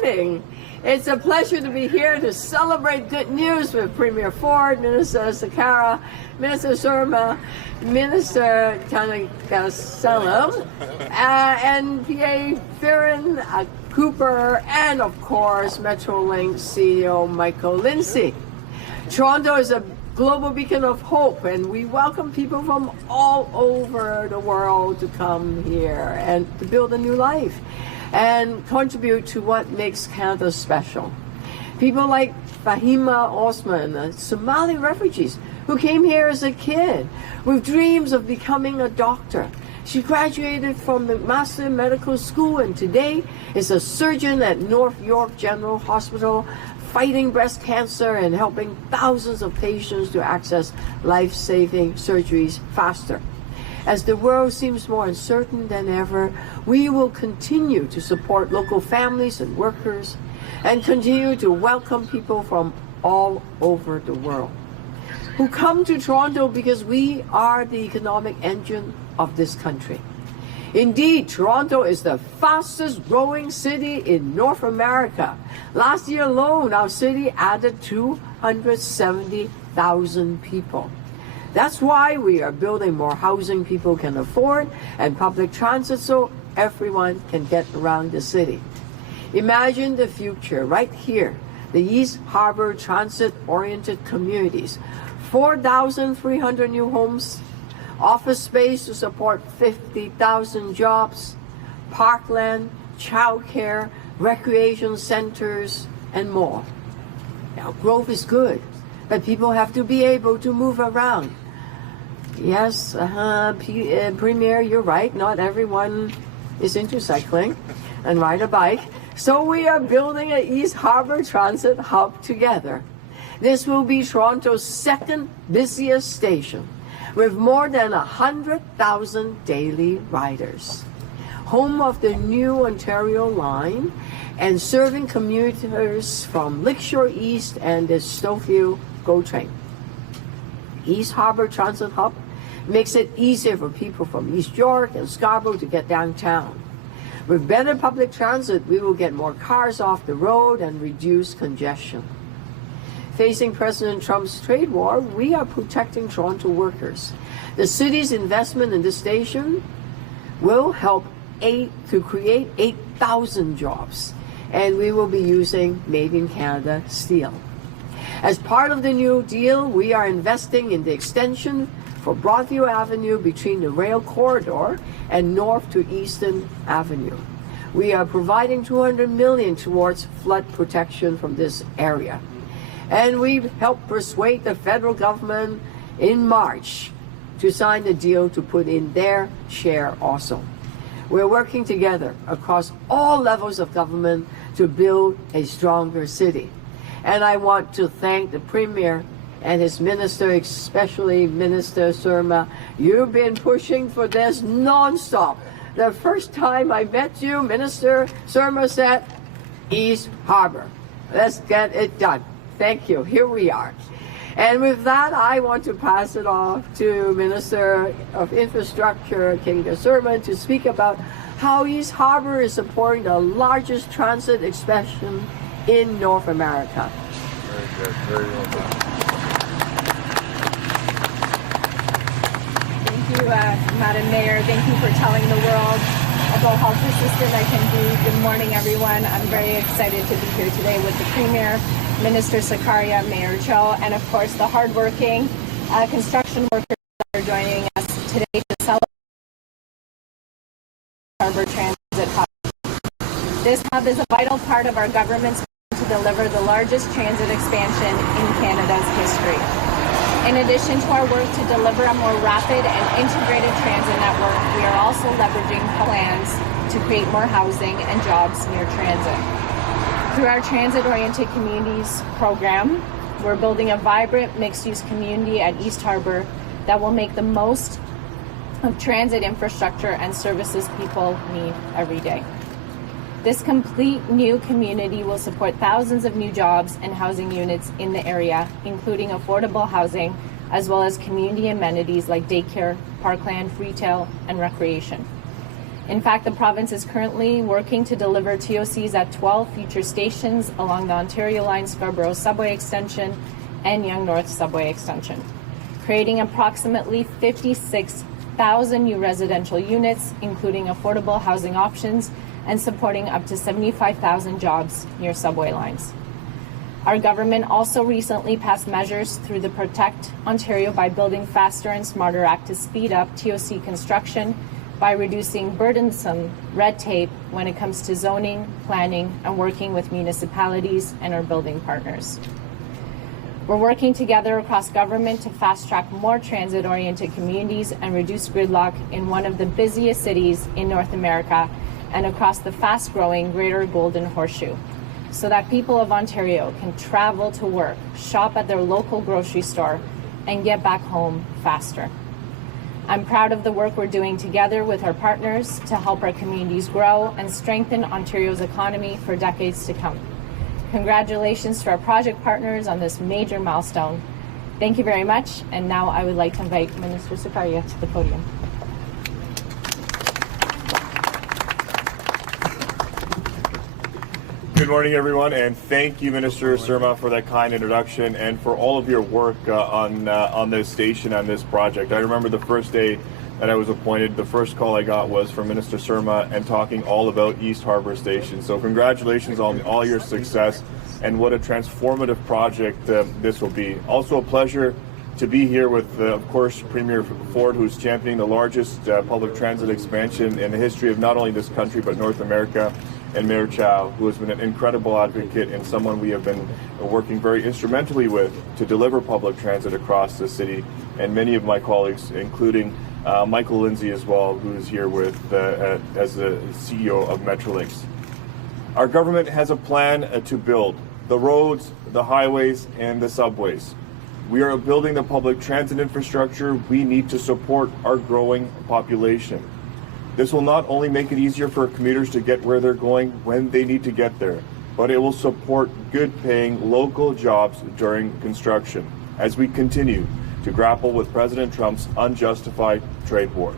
morning. It's a pleasure to be here to celebrate good news with Premier Ford, Minister Sakara, Minister Surma, Minister Tanagasalam, and PA Firen Cooper, and of course Metrolink CEO Michael Lindsay. Toronto is a global beacon of hope, and we welcome people from all over the world to come here and to build a new life and contribute to what makes Canada special. People like Fahima Osman, Somali refugees who came here as a kid with dreams of becoming a doctor. She graduated from the Master Medical School and today is a surgeon at North York General Hospital, fighting breast cancer and helping thousands of patients to access life-saving surgeries faster. As the world seems more uncertain than ever, we will continue to support local families and workers and continue to welcome people from all over the world who come to Toronto because we are the economic engine of this country. Indeed, Toronto is the fastest growing city in North America. Last year alone, our city added 270,000 people. That's why we are building more housing people can afford and public transit so everyone can get around the city. Imagine the future right here, the East Harbour Transit-oriented communities, 4,300 new homes, office space to support 50,000 jobs, parkland, childcare, recreation centers, and more. Now, growth is good, but people have to be able to move around. Yes, Premier, you're right. Not everyone is into cycling and ride a bike. So we are building an East Harbour Transit Hub together. This will be Toronto's second busiest station, with more than 100,000 daily riders. Home of the new Ontario line and serving commuters from Lakeshore East and the Stouffville GO train. East Harbour Transit Hub makes it easier for people from East York and Scarborough to get downtown. With better public transit, we will get more cars off the road and reduce congestion. Facing President Trump's trade war, we are protecting Toronto workers. The city's investment in this station will help to create 8,000 jobs, and we will be using Made in Canada steel. As part of the New Deal, we are investing in the extension for Broadview Avenue between the rail corridor and North to Eastern Avenue. We are providing $200 million towards flood protection from this area. And we've helped persuade the federal government in March to sign the deal to put in their share also. We're working together across all levels of government to build a stronger city. And I want to thank the Premier and his minister, especially Minister Surma. You've been pushing for this nonstop. The first time I met you, Minister Surma said, East Harbour. Let's get it done. Thank you. Here we are. And with that, I want to pass it off to Minister of Infrastructure, Kinga Surma, to speak about how East Harbour is supporting the largest transit expansion in North America. Very good. Very well done. Thank you, Madam Mayor. Thank you for telling the world about how consistent I can be. Good morning, everyone. I'm very excited to be here today with the Premier, Minister Sakaria, Mayor Chow, and of course the hardworking construction workers that are joining us today to celebrate Harbour Transit Hub. This hub is a vital part of our government's plan to deliver the largest transit expansion in Canada's history. In addition to our work to deliver a more rapid and integrated transit network, we are also leveraging plans to create more housing and jobs near transit. Through our Transit-Oriented Communities program, we're building a vibrant mixed-use community at East Harbour that will make the most of transit infrastructure and services people need every day. This complete new community will support thousands of new jobs and housing units in the area, including affordable housing, as well as community amenities like daycare, parkland, retail, and recreation. In fact, the province is currently working to deliver TOCs at 12 future stations along the Ontario Line Scarborough Subway Extension and Yonge North Subway Extension, creating approximately 56,000 new residential units, including affordable housing options, and supporting up to 75,000 jobs near subway lines. Our government also recently passed measures through the Protect Ontario by Building Faster and Smarter Act to speed up TOC construction by reducing burdensome red tape when it comes to zoning, planning, and working with municipalities and our building partners. We're working together across government to fast-track more transit-oriented communities and reduce gridlock in one of the busiest cities in North America and across the fast-growing Greater Golden Horseshoe, so that people of Ontario can travel to work, shop at their local grocery store, and get back home faster. I'm proud of the work we're doing together with our partners to help our communities grow and strengthen Ontario's economy for decades to come. Congratulations to our project partners on this major milestone. Thank you very much, and now I would like to invite Minister Sakaria to the podium. Good morning, everyone, and thank you, Minister Surma, for that kind introduction and for all of your work on this station, on this project. I remember the first day that I was appointed, the first call I got was from Minister Surma and talking all about East Harbour Station. So congratulations on all your success and what a transformative project this will be. Also a pleasure to be here with, of course, Premier Ford, who's championing the largest public transit expansion in the history of not only this country but North America, and Mayor Chow, who has been an incredible advocate and someone we have been working very instrumentally with to deliver public transit across the city, and many of my colleagues, including Michael Lindsay as well, who is here with as the CEO of Metrolinx. Our government has a plan to build the roads, the highways, and the subways. We are building the public transit infrastructure we need to support our growing population. This will not only make it easier for commuters to get where they're going when they need to get there, but it will support good-paying local jobs during construction as we continue to grapple with President Trump's unjustified trade war.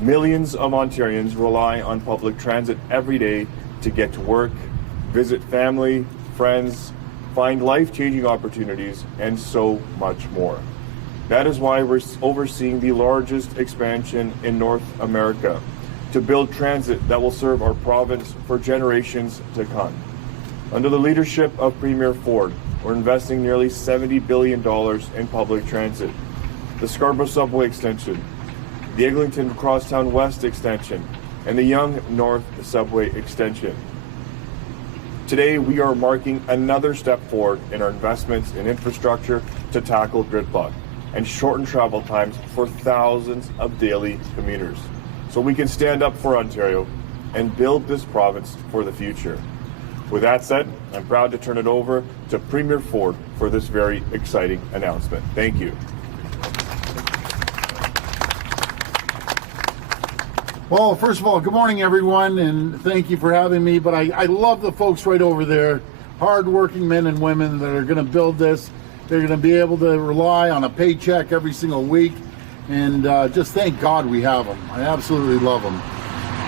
Millions of Ontarians rely on public transit every day to get to work, visit family, friends, find life-changing opportunities, and so much more. That is why we're overseeing the largest expansion in North America to build transit that will serve our province for generations to come. Under the leadership of Premier Ford, we're investing nearly $70 billion in public transit. The Scarborough Subway Extension, the Eglinton Crosstown West Extension, and the Yonge North Subway Extension. Today, we are marking another step forward in our investments in infrastructure to tackle gridlock and shorten travel times for thousands of daily commuters, so we can stand up for Ontario and build this province for the future. With that said, I'm proud to turn it over to Premier Ford for this very exciting announcement. Thank you. Well, first of all, good morning, everyone, and thank you for having me. But I love the folks right over there, hard-working men and women that are going to build this. They're going to be able to rely on a paycheck every single week, and just thank God we have them. I absolutely love them.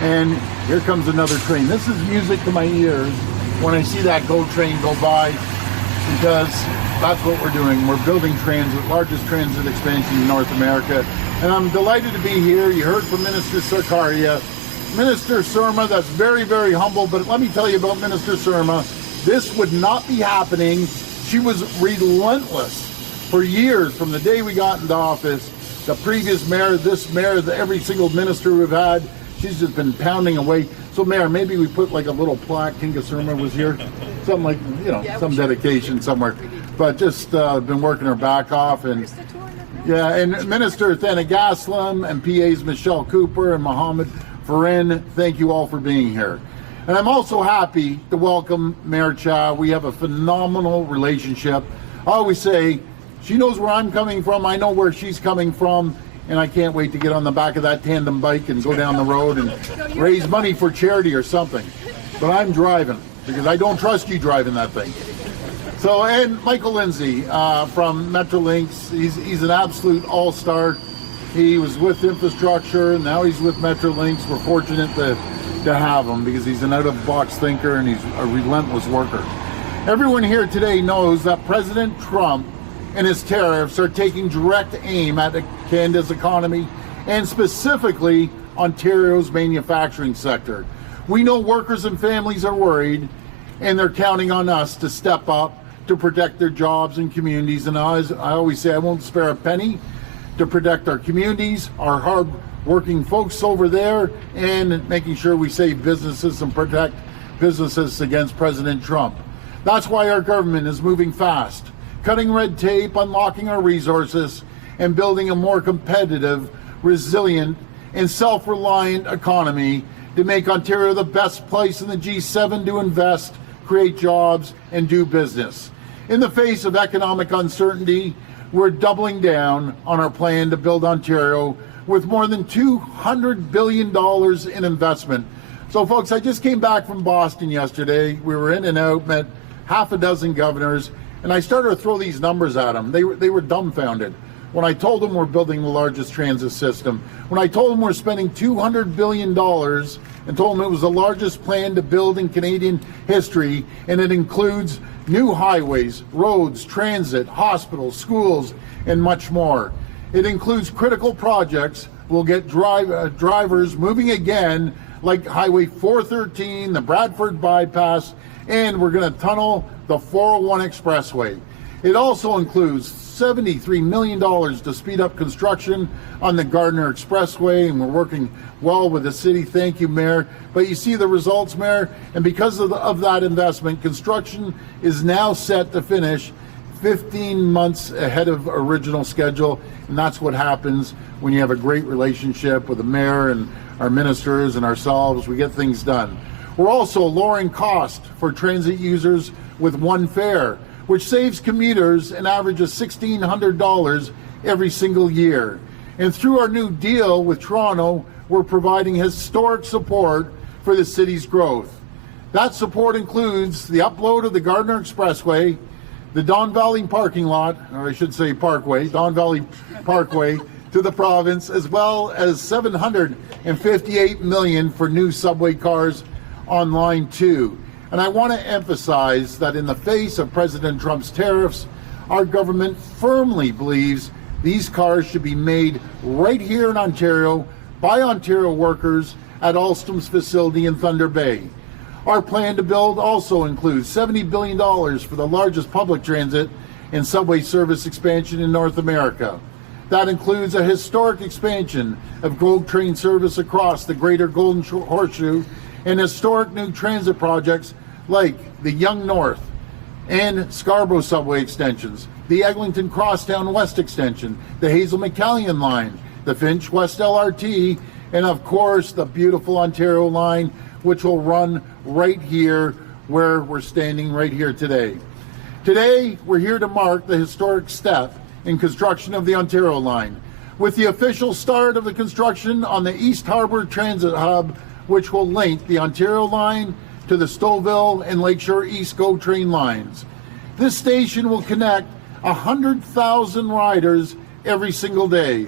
And here comes another train. This is music to my ears when I see that GO train go by, because that's what we're doing. We're building transit, largest transit expansion in North America. And I'm delighted to be here. You heard from Minister Sakaria. Minister Surma, that's very, very humble, but let me tell you about Minister Surma. This would not be happening. She was relentless for years, from the day we got into office. The previous mayor, this mayor, every single minister we've had, she's just been pounding away. So, Mayor, maybe we put like a little plaque, Kinga Surma was here, something like, you know, some dedication somewhere. But just been working her back off. And yeah, and Minister Thanagaslam and PAs Michelle Cooper and Mohammed Farin, thank you all for being here. And I'm also happy to welcome Mayor Chow. We have a phenomenal relationship. I always say, she knows where I'm coming from, I know where she's coming from, and I can't wait to get on the back of that tandem bike and go down the road and raise money for charity or something. But I'm driving, because I don't trust you driving that thing. So, and Michael Lindsay from Metrolinx, he's an absolute all-star. He was with infrastructure, and now he's with Metrolinx. We're fortunate to have him because he's an out-of-the-box thinker and he's a relentless worker. Everyone here today knows that President Trump and his tariffs are taking direct aim at Canada's economy and specifically Ontario's manufacturing sector. We know workers and families are worried, and they're counting on us to step up to protect their jobs and communities. And as I always say, I won't spare a penny to protect our communities, our hard-working folks over there, and making sure we save businesses and protect businesses against President Trump. That's why our government is moving fast, cutting red tape, unlocking our resources, and building a more competitive, resilient, and self-reliant economy to make Ontario the best place in the G7 to invest, create jobs, and do business. In the face of economic uncertainty, we're doubling down on our plan to build Ontario with more than $200 billion in investment. So folks, I just came back from Boston yesterday. We were in and out, met half a dozen governors, and I started to throw these numbers at them. They were dumbfounded. When I told them we're building the largest transit system, when I told them we're spending $200 billion and told them it was the largest plan to build in Canadian history, and it includes new highways, roads, transit, hospitals, schools, and much more. It includes critical projects. We'll get drivers moving again, like Highway 413, the Bradford Bypass, and we're going to tunnel the 401 Expressway. It also includes $73 million to speed up construction on the Gardiner Expressway, and we're working well with the city. Thank you, Mayor. But you see the results, Mayor, and because of that investment, construction is now set to finish 15 months ahead of original schedule, and that's what happens when you have a great relationship with the mayor and our ministers and ourselves. We get things done. We're also lowering cost for transit users with one fare, which saves commuters an average of $1,600 every single year. And through our new deal with Toronto, we're providing historic support for the city's growth. That support includes the upload of the Gardiner Expressway, the Don Valley parking lot, or I should say Parkway, Don Valley Parkway, to the province, as well as $758 million for new subway cars on Line 2. And I want to emphasize that in the face of President Trump's tariffs, our government firmly believes these cars should be made right here in Ontario by Ontario workers at Alstom's facility in Thunder Bay. Our plan to build also includes $70 billion for the largest public transit and subway service expansion in North America. That includes a historic expansion of GO train service across the Greater Golden Horseshoe and historic new transit projects like the Yonge North and Scarborough subway extensions, the Eglinton Crosstown West extension, the Hazel McCallion line, the Finch West LRT, and of course the beautiful Ontario line, which will run right here where we're standing right here today. Today, we're here to mark the historic step in construction of the Ontario line, with the official start of the construction on the East Harbour Transit Hub, which will link the Ontario line to the Stouffville and Lakeshore East GO train lines. This station will connect 100,000 riders every single day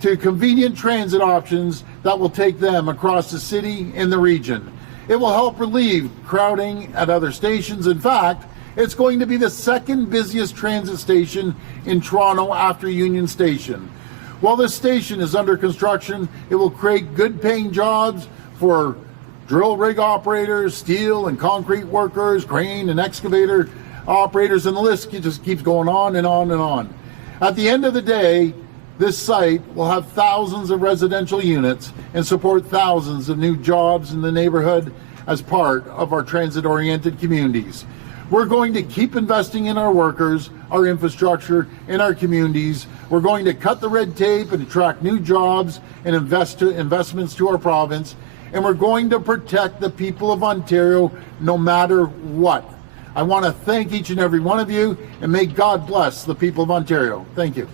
to convenient transit options that will take them across the city and the region. It will help relieve crowding at other stations. In fact, it's going to be the second busiest transit station in Toronto after Union Station. While this station is under construction, it will create good paying jobs for drill rig operators, steel and concrete workers, crane and excavator operators, and the list just keeps going on and on and on. At the end of the day, this site will have thousands of residential units and support thousands of new jobs in the neighborhood as part of our transit-oriented communities. We're going to keep investing in our workers, our infrastructure, and our communities. We're going to cut the red tape and attract new jobs and investments to our province. And we're going to protect the people of Ontario no matter what. I want to thank each and every one of you, and may God bless the people of Ontario. Thank you.